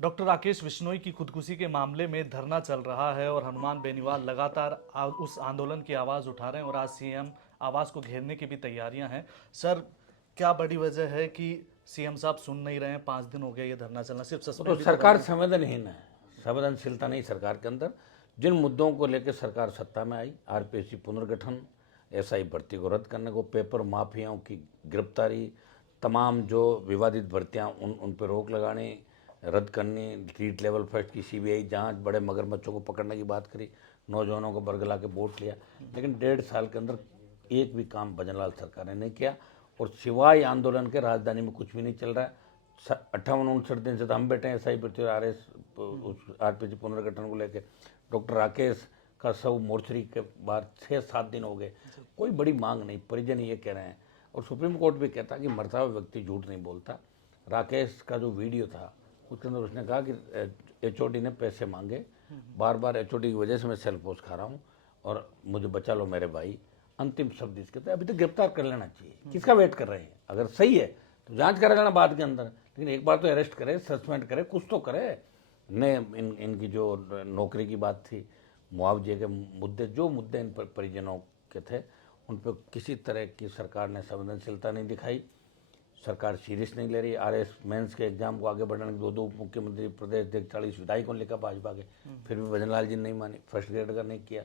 Doctor Rakesh Bishnoi की खुदकुशी के मामले में धरना चल रहा है और हनुमान बेनीवाल लगातार उस आंदोलन की आवाज़ उठा रहे हैं और आज सीएम आवास को घेरने की भी तैयारियां हैं। सर, क्या बड़ी वजह है कि सीएम साहब सुन नहीं रहे हैं? 5 दिन हो गए ये धरना चलना, सिर्फ वो तो सस्पेंड भी तो सरकार करना। संवेदनहीन है, संवेदनशीलता नहीं सरकार के अंदर। जिन मुद्दों को लेकर सरकार सत्ता में आई, आरपीएससी पुनर्गठन, एसआई भर्ती को रद्द करने को, पेपर माफियाओं की गिरफ्तारी, तमाम जो विवादित भर्तियां उन पर रोक लगानी, रद्द करनी, स्ट्रीट लेवल फर्स्ट की सीबीआई जांच, बड़े मगरमच्छों को पकड़ने की बात करी, नौजवानों को बरगला के वोट लिया, लेकिन 1.5 साल के अंदर एक भी काम भजनलाल सरकार ने नहीं किया। और सिवाय आंदोलन के राजधानी में कुछ भी नहीं चल रहा है। 58-59 दिन से तो हम बैठे हैं एसआई भर्ती और आरपीसी पुनर्गठन को लेकर। डॉक्टर राकेश का शव मोर्चरी के बाद 6-7 दिन हो गए, कोई बड़ी मांग नहीं, परिजन ये कह रहे हैं। और सुप्रीम कोर्ट भी कहता कि मरता हुआ व्यक्ति झूठ नहीं बोलता। राकेश का जो वीडियो था उसके अंदर उसने कहा कि एचओडी ने पैसे मांगे, बार बार एचओडी की वजह से मैं सेल पोस्ट खा रहा हूँ और मुझे बचा लो मेरे भाई। अंतिम शब्द इसके थे। अभी तो गिरफ्तार कर लेना चाहिए, किसका वेट कर रहे हैं? अगर सही है तो जांच करा लेना बाद के अंदर, लेकिन एक बार तो अरेस्ट करे, सस्पेंड करे, कुछ तो करे। ने इनकी जो नौकरी की बात थी, मुआवजे के मुद्दे, जो मुद्दे इन पर परिजनों के थे, उन पर किसी तरह की सरकार ने संवेदनशीलता नहीं दिखाई। सरकार सीरियस नहीं ले रही। आरएस मेंस के एग्जाम को आगे बढ़ाने के दो मुख्यमंत्री, प्रदेश अध्यक्ष, 40 विधायकों ने लिखा भाजपा के, फिर भी भजनलाल जी ने नहीं मानी, फर्स्ट ग्रेड का नहीं किया।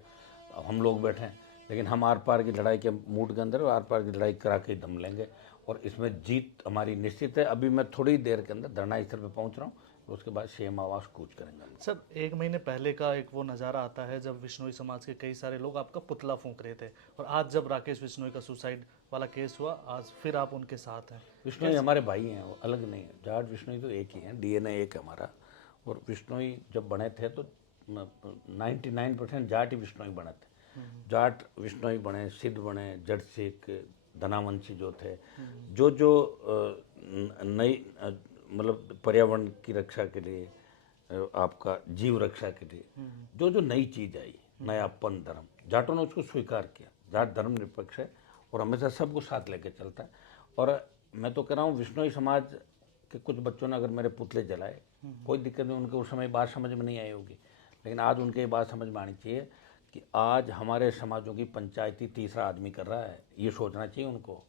अब हम लोग बैठे हैं, लेकिन हम आर पार की लड़ाई के मूड के अंदर आर पार की लड़ाई करा के दम लेंगे और इसमें जीत हमारी निश्चित है। अभी मैं थोड़ी देर के अंदर धरना स्थल पर पहुंच रहा हूँ, उसके बाद सीएम आवास कूच करेंगे। सर, 1 महीने पहले का एक वो नज़ारा आता है जब बिश्नोई समाज के कई सारे लोग आपका पुतला फूंक रहे थे, और आज जब राकेश बिश्नोई का सुसाइड वाला केस हुआ, आज फिर आप उनके साथ हैं। विश्नोई हमारे भाई हैं, वो अलग नहीं है। जाट विश्नोई तो एक ही है, डीएनए एक है हमारा। और विश्नोई जब बने थे तो 99% जाट ही विश्नोई बने थे। जाट विश्नोई बने, सिद्ध बने, जट सिख, धनावंशी जो थे, जो जो नई मतलब पर्यावरण की रक्षा के लिए, आपका जीव रक्षा के लिए जो जो नई चीज़ आई, नयापन धर्म, जाटों ने उसको स्वीकार किया। जाट धर्मनिरपेक्ष है और हमेशा सबको साथ लेके चलता है। और मैं तो कह रहा हूँ, विश्नोई समाज के कुछ बच्चों ने अगर मेरे पुतले जलाए, कोई दिक्कत नहीं, उनके उस समय बात समझ में नहीं आई होगी, लेकिन आज उनके ये बात समझ में आनी चाहिए कि आज हमारे समाजों की पंचायती तीसरा आदमी कर रहा है, ये सोचना चाहिए उनको।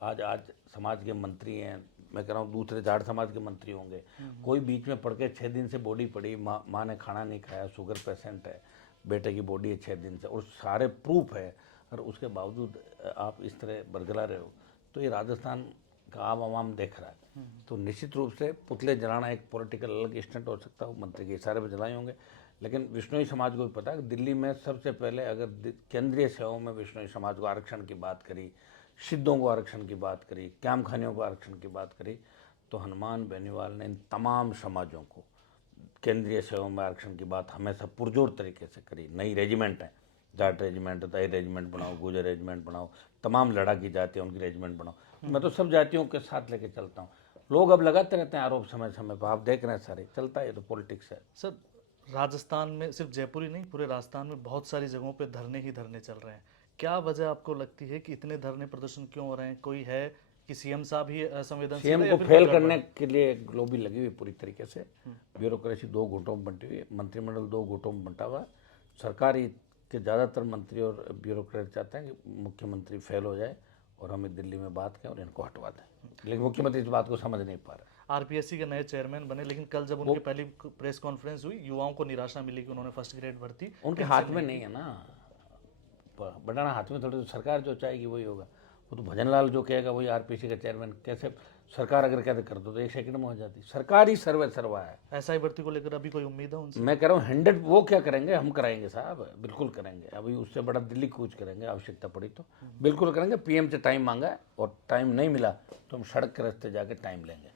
आज आज समाज के मंत्री हैं, मैं कह रहा हूँ दूसरे जाट समाज के मंत्री होंगे, कोई बीच में पड़ के 6 दिन से बॉडी पड़ी, माँ ने खाना नहीं खाया, शुगर पेशेंट है, बेटे की बॉडी है 6 दिन से, और सारे प्रूफ है, और उसके बावजूद आप इस तरह बरगला रहे हो, तो ये राजस्थान का आम आवाम देख रहा है। तो निश्चित रूप से पुतले जलाना एक पॉलिटिकल अलग स्टंट हो सकता है, मंत्री के इशारे पर जलाए होंगे, लेकिन विश्नोई समाज को भी पता है कि दिल्ली में सबसे पहले अगर केंद्रीय सेवाओं में विश्नोई समाज को आरक्षण की बात करी, सिद्धों को आरक्षण की बात करी, कैम खानियों को आरक्षण की बात करी, तो हनुमान बेनीवाल ने इन तमाम समाजों को केंद्रीय सेवाओं में आरक्षण की बात हमेशा पुरजोर तरीके से करी। नई रेजिमेंट है, जाट रेजिमेंट होता है, रेजिमेंट बनाओ, गुजर रेजिमेंट बनाओ, तमाम लड़ाकी जातियाँ उनकी रेजिमेंट बनाओ। मैं तो सब जातियों के साथ लेके चलता हूँ। लोग अब लगाते रहते हैं आरोप समय समय पर, आप देख रहे हैं सारे, चलता है, ये तो पॉलिटिक्स है। सर, राजस्थान में सिर्फ जयपुर ही नहीं, पूरे राजस्थान में बहुत सारी जगहों पे धरने ही धरने चल रहे हैं। क्या वजह आपको लगती है कि इतने धरने प्रदर्शन क्यों हो रहे हैं? कोई है कि सीएम साहब ही असंवेदनशील सीएम है या को फिर कोई फेल गड़बड़ करने है? के लिए ग्लोबी लगी हुई पूरी तरीके से। ब्यूरोक्रेसी 2 गुटों में बंटी हुई है, मंत्रिमंडल 2 गुटों में बंटा हुआ है। सरकारी के ज़्यादातर मंत्री और ब्यूरोक्रेट चाहते हैं कि मुख्यमंत्री फेल हो जाए और हमें दिल्ली में बात करें और इनको हटवा दें, लेकिन मुख्यमंत्री इस बात को समझ नहीं पा रहे। आरपीएससी के नए चेयरमैन बने, लेकिन कल जब उनकी पहली प्रेस कॉन्फ्रेंस हुई, युवाओं को निराशा मिली कि उन्होंने फर्स्ट ग्रेड भर्ती उनके ढंग से हाथ में नहीं है ना, बनाना हाथ में थोड़ी, तो सरकार जो चाहेगी वही होगा। वो तो भजनलाल जो कहेगा वही आरपीसी का चेयरमैन। कैसे सरकार अगर कहते कर दो तो 1 सेकंड में हो जाती। सरकार ही सर्वे सर्वा है। एसआई भर्ती को लेकर अभी कोई उम्मीद है उनसे? मैं कह रहा हूँ 100, वो क्या करेंगे, हम कराएंगे साहब, बिल्कुल करेंगे। अभी उससे बड़ा दिल्ली कूच करेंगे, आवश्यकता पड़ी तो बिल्कुल करेंगे। पीएम से टाइम मांगा है और टाइम नहीं मिला तो हम सड़क के रास्ते जाके टाइम लेंगे।